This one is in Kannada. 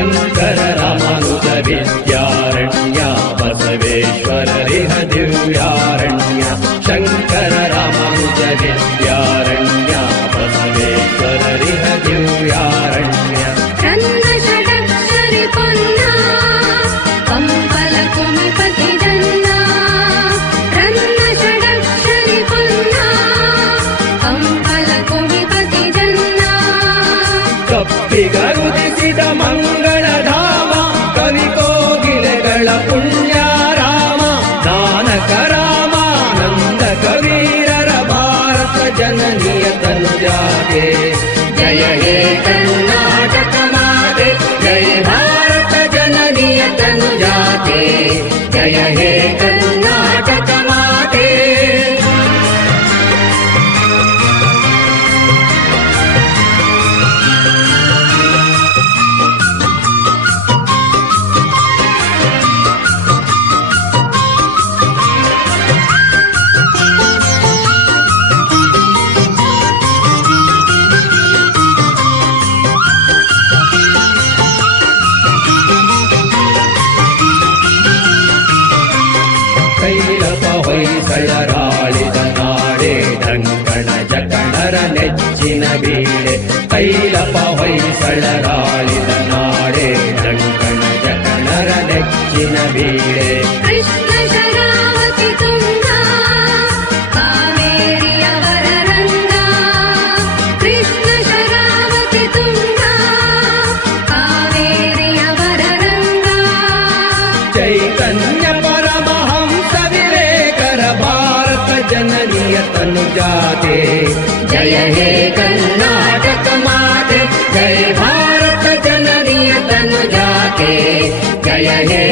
ಶಂಕರ ರಾಮಾನುಜ ವಿದ್ಯಾರಣ್ಯ ಬಸವೇಶ್ವರರಿಹ ದಿವ್ಯಾರಣ್ಯ ಶಂಕರ ರಾಮಾನುಜ ವಿದ್ಯಾರಣ್ಯ ಬಸವೇಶ್ವರರಿಹ ದಿವ್ಯಾರಣ್ಯ ರನ್ನ ಷಡಕ್ಷರಿ ಪೊನ್ನ ಕಂಬಲ ಕುಮಿಪತಿ ಜನ್ನ ರನ್ನ ಷಡಕ್ಷರಿ ಪೊನ್ನ ಕಂಬಲ ಕುಮಿಪತಿ ಜನ್ನ ಕಪ್ಪಿಗರುದಿಸಿದ ಮಂಗಳಧಾಮ ಕವಿ ಕೋಗಿಲೆಗಳ ಪುಣ್ಯಾರಾಮ ನಾನಕ ರಾಮಾನಂದ ಕವೀರರ ಭಾರತ ಜನನಿಯ ತನುಜಾತೆ ಜಯ ಹೇ ಕರ್ನಾಟಕ ಮಾತೆ ಜಯ ಭಾರತ ಜನನಿಯ ತನುಜಾತೆ ಜಯ ಹೇ ಕರ್ನಾಟಕ ಮಾತೆ ಕೈಲಪ ಹೊಯ್ಸಳರಾಳಿದ ನಾಡೆ ಡಂಕಣ ಜಕಣರ ನೆಚ್ಚಿನ ಬೀಡೆ ಕೈಲಪ ಹೊಯ್ಸಳರಾಳಿದ ನಾಡೆ ಡಂಕಣ ಜಕಣರ ನೆಚ್ಚಿನ ಬೀಡೆ ಕೃಷ್ಣ ಶರಾವತಿ ತುಂಗ ಕಾವೇರಿಯವರ ರಂಗ ಕೃಷ್ಣ ಶರಾವತಿ ತುಂಗ ಕಾವೇರಿಯವರ ರಂಗ ಚೈತನ್ಯ ಪರಮಹಂಸ ವಿವೇಕರ ಭಾರತ ಜನನಿಯ ತನುಜಾತೆ ಜಯ ಹೇ ಕರ್ನಾಟಕ ಮಾತೆ ಜಯ ಭಾರತ ಜನನಿಯ ತನುಜಾತೆ ಜಯ ಹೇ